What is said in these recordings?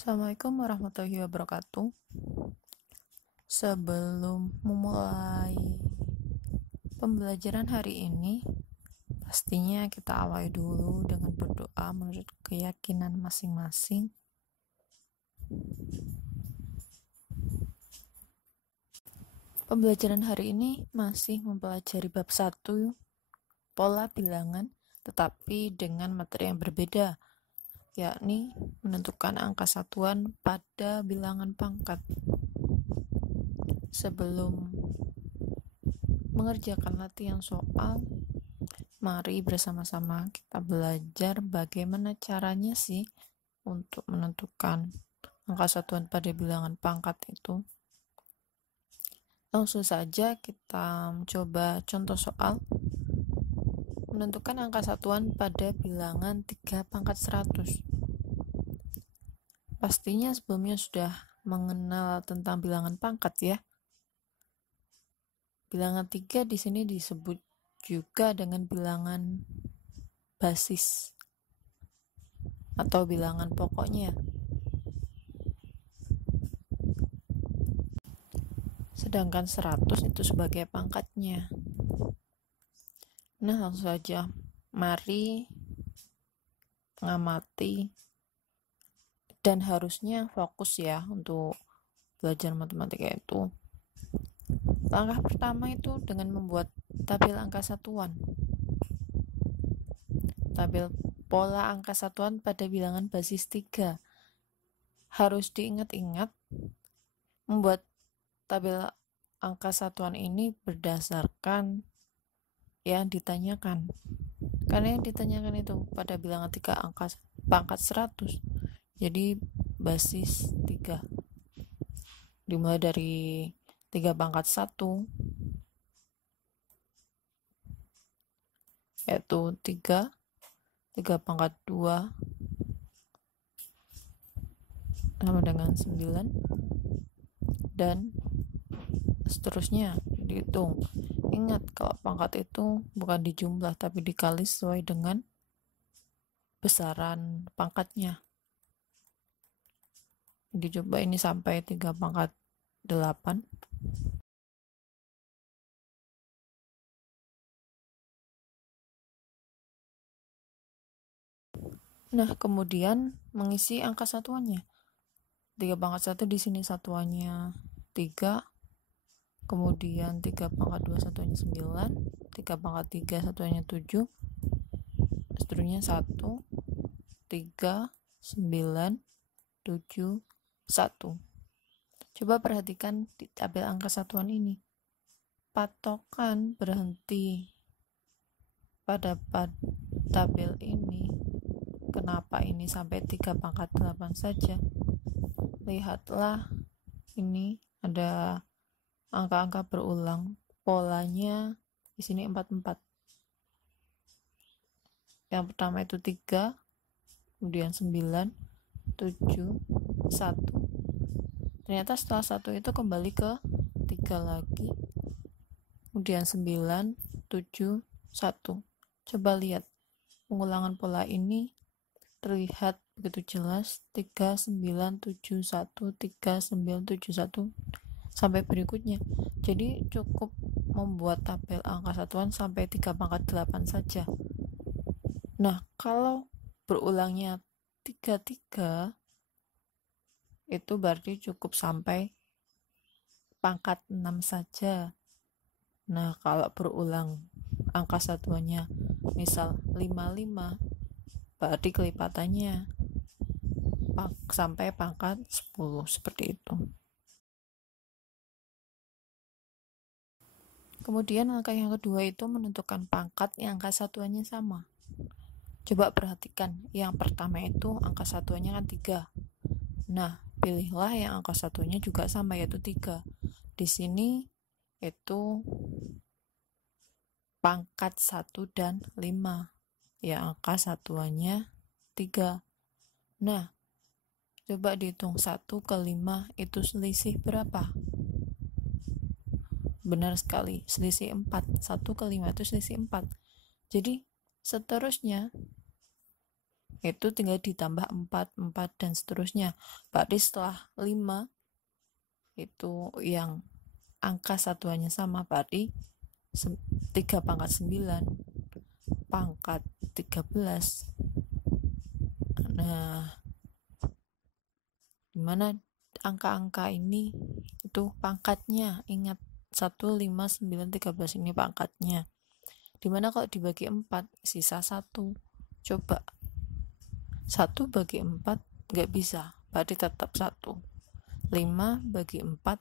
Assalamualaikum warahmatullahi wabarakatuh. Sebelum memulai pembelajaran hari ini, pastinya kita awali dulu dengan berdoa menurut keyakinan masing-masing. Pembelajaran hari ini masih mempelajari bab 1, pola bilangan, tetapi dengan materi yang berbeda, yakni menentukan angka satuan pada bilangan pangkat. Sebelum mengerjakan latihan soal, mari bersama-sama kita belajar bagaimana caranya sih untuk menentukan angka satuan pada bilangan pangkat itu. Langsung saja kita mencoba contoh soal menentukan angka satuan pada bilangan 3 pangkat 100. Pastinya sebelumnya sudah mengenal tentang bilangan pangkat ya. Bilangan 3 di sini disebut juga dengan bilangan basis atau bilangan pokoknya. Sedangkan 100 itu sebagai pangkatnya. Nah, langsung saja. Mari mengamati dan harusnya fokus ya untuk belajar matematika itu. Langkah pertama itu dengan membuat tabel angka satuan. Tabel pola angka satuan pada bilangan basis 3. Harus diingat-ingat membuat tabel angka satuan ini berdasarkan yang ditanyakan. Karena yang ditanyakan itu pada bilangan 3 angka pangkat 100. Jadi basis 3. Dimulai dari 3 pangkat 1 yaitu 3 pangkat 2 sama dengan 9 dan seterusnya dihitung. Ingat kalau pangkat itu bukan dijumlah tapi dikali sesuai dengan besaran pangkatnya. Dicoba ini sampai 3 pangkat 8. Nah, kemudian mengisi angka satuannya. 3 pangkat 1 di sini satuannya 3. Kemudian 3 pangkat 2 satuannya 9. 3 pangkat 3 satuannya 7. Seterusnya 1, 3, 9, 7, 1. Coba perhatikan di tabel angka satuan ini. Patokan berhenti pada tabel ini. Kenapa ini sampai 3 pangkat 8 saja? Lihatlah, ini ada angka-angka berulang. Polanya di sini 44. Yang pertama itu 3, kemudian 9, 7, 1. Ternyata setelah 1 itu kembali ke 3 lagi. Kemudian 9, 7, 1. Coba lihat pengulangan pola ini terlihat begitu jelas. 3, 9, 7, 1, 3, 9, 7, 1 sampai berikutnya. Jadi cukup membuat tabel angka satuan sampai 3 pangkat 8 saja. Nah, kalau berulangnya 3 itu berarti cukup sampai pangkat 6 saja. Nah, kalau berulang angka satuannya misal 55, berarti kelipatannya sampai pangkat 10, seperti itu. Kemudian langkah yang kedua itu menentukan pangkat yang angka satuannya sama. Coba perhatikan, yang pertama itu angka satuannya kan 3. Nah, pilihlah yang angka satuannya juga sama, yaitu 3. Di sini itu pangkat 1 dan 5. Ya, angka satuannya 3. Nah, coba dihitung 1 ke 5 itu selisih berapa? Benar sekali, selisih 4. 1 ke 5 itu selisih 4. Jadi, seterusnya itu tinggal ditambah 4 dan seterusnya. Berarti setelah 5 itu yang angka satuannya sama, berarti 3 pangkat 9 pangkat 13. Nah, dimana angka-angka ini itu pangkatnya, ingat 1, 5, 9, 13 ini pangkatnya. Dimana kalau dibagi 4 sisa 1. Coba 1 bagi 4 nggak bisa, berarti tetap 1. 5 bagi 4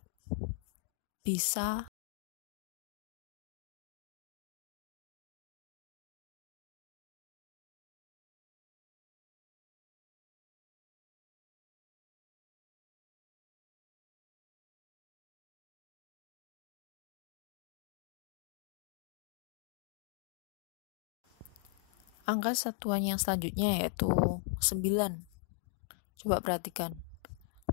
bisa. Angka satuan yang selanjutnya yaitu 9. Coba perhatikan.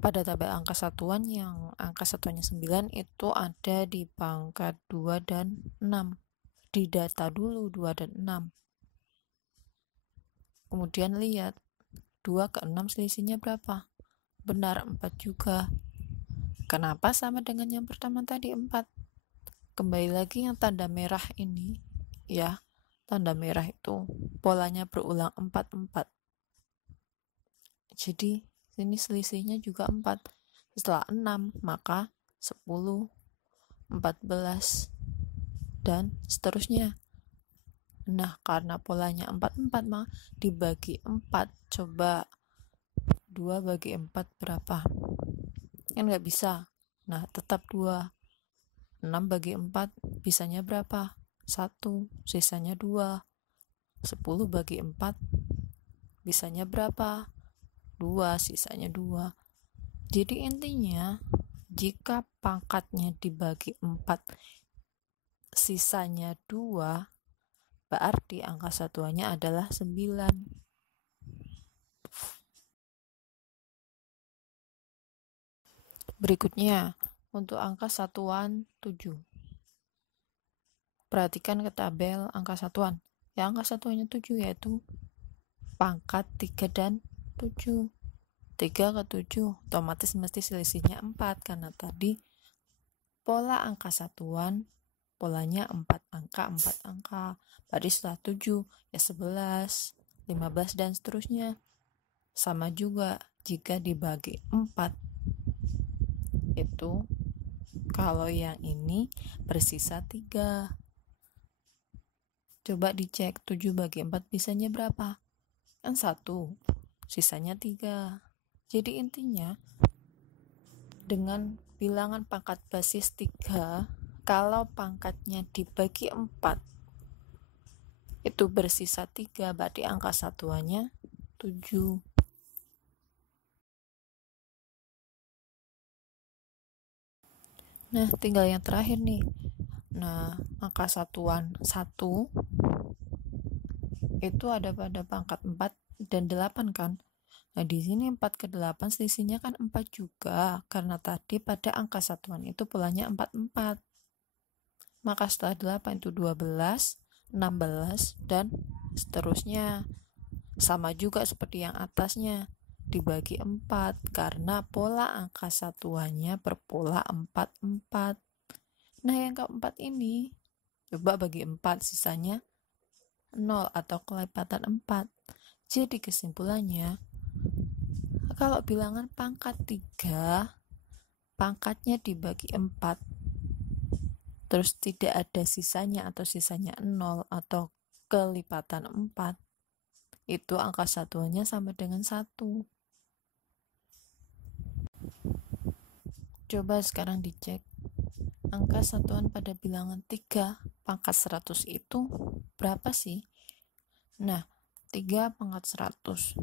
Pada tabel angka satuan yang angka satuannya 9 itu ada di pangkat 2 dan 6. Didata dulu 2 dan 6. Kemudian lihat 2 ke 6 selisihnya berapa? Benar, 4 juga. Kenapa sama dengan yang pertama tadi 4? Kembali lagi yang tanda merah ini, ya. Tanda merah itu polanya berulang 4. Jadi ini selisihnya juga 4. Setelah 6 maka 10, 14 dan seterusnya. Nah, karena polanya 4 maka dibagi 4. Coba 2 bagi 4 berapa? Kan nggak bisa. Nah, tetap 2. 6 bagi 4 bisanya berapa? 1, sisanya 2. 10 bagi 4 bisanya berapa? 2, sisanya 2. Jadi intinya jika pangkatnya dibagi 4 sisanya 2, berarti angka satuannya adalah 9. Berikutnya untuk angka satuan 7. Perhatikan ke tabel angka satuan. Yang angka satuannya 7 yaitu pangkat 3 dan 7. 3 ke 7 otomatis mesti selisihnya 4 karena tadi pola angka satuan polanya 4 angka 4 angka. Berarti setelah 7 ya 11, 15 dan seterusnya. Sama juga jika dibagi 4 itu kalau yang ini bersisa 3. Coba dicek 7 bagi 4 bisanya berapa? Kan 1, sisanya 3. Jadi intinya dengan bilangan pangkat basis 3, kalau pangkatnya dibagi 4 itu bersisa 3, berarti angka satuannya 7. Nah, tinggal yang terakhir nih. Nah, angka satuan 1 itu ada pada pangkat 4 dan 8 kan? Nah, di sini 4 ke 8 selisihnya kan 4 juga, karena tadi pada angka satuan itu polanya 4. Maka setelah 8 itu 12, 16, dan seterusnya. Sama juga seperti yang atasnya, dibagi 4, karena pola angka satuannya berpola 4. Nah, yang keempat ini, coba bagi 4, sisanya 0 atau kelipatan 4. Jadi kesimpulannya, kalau bilangan pangkat 3, pangkatnya dibagi 4, terus tidak ada sisanya atau sisanya 0 atau kelipatan 4, itu angka satuannya sama dengan 1. Coba sekarang dicek. Angka satuan pada bilangan 3 pangkat 100 itu berapa sih? Nah, 3 pangkat 100.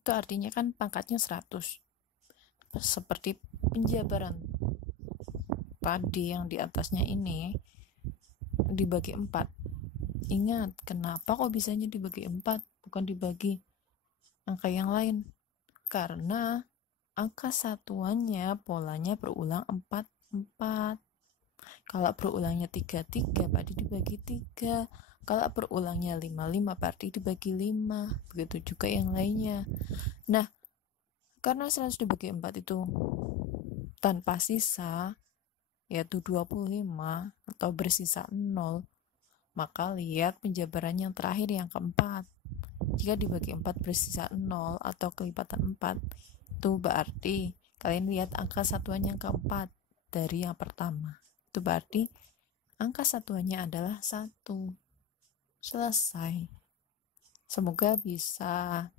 Itu artinya kan pangkatnya 100. Seperti penjabaran tadi yang di atasnya ini dibagi 4. Ingat, kenapa kok bisanya dibagi 4, bukan dibagi angka yang lain? Karena angka satuannya polanya berulang 4. Kalau berulangnya 3, berarti dibagi 3. Kalau berulangnya 5 berarti dibagi 5. Begitu juga yang lainnya. Nah, karena 100 dibagi 4 itu tanpa sisa, yaitu 25 atau bersisa 0, maka lihat penjabaran yang terakhir yang keempat. Jika dibagi 4 bersisa 0 atau kelipatan 4, itu berarti kalian lihat angka satuan yang keempat dari yang pertama. Itu berarti angka satuannya adalah 1. Selesai. Semoga bisa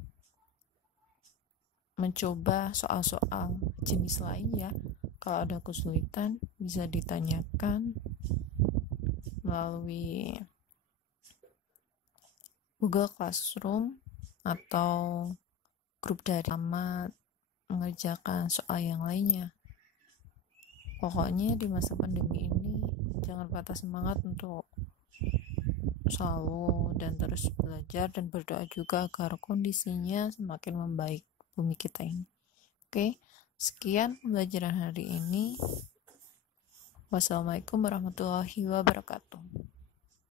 mencoba soal-soal jenis lain ya. Kalau ada kesulitan bisa ditanyakan melalui Google Classroom atau grup dari sama mengerjakan soal yang lainnya. Pokoknya di masa pandemi ini jangan patah semangat untuk selalu dan terus belajar dan berdoa juga agar kondisinya semakin membaik bumi kita ini. Oke, sekian pembelajaran hari ini. Wassalamualaikum warahmatullahi wabarakatuh.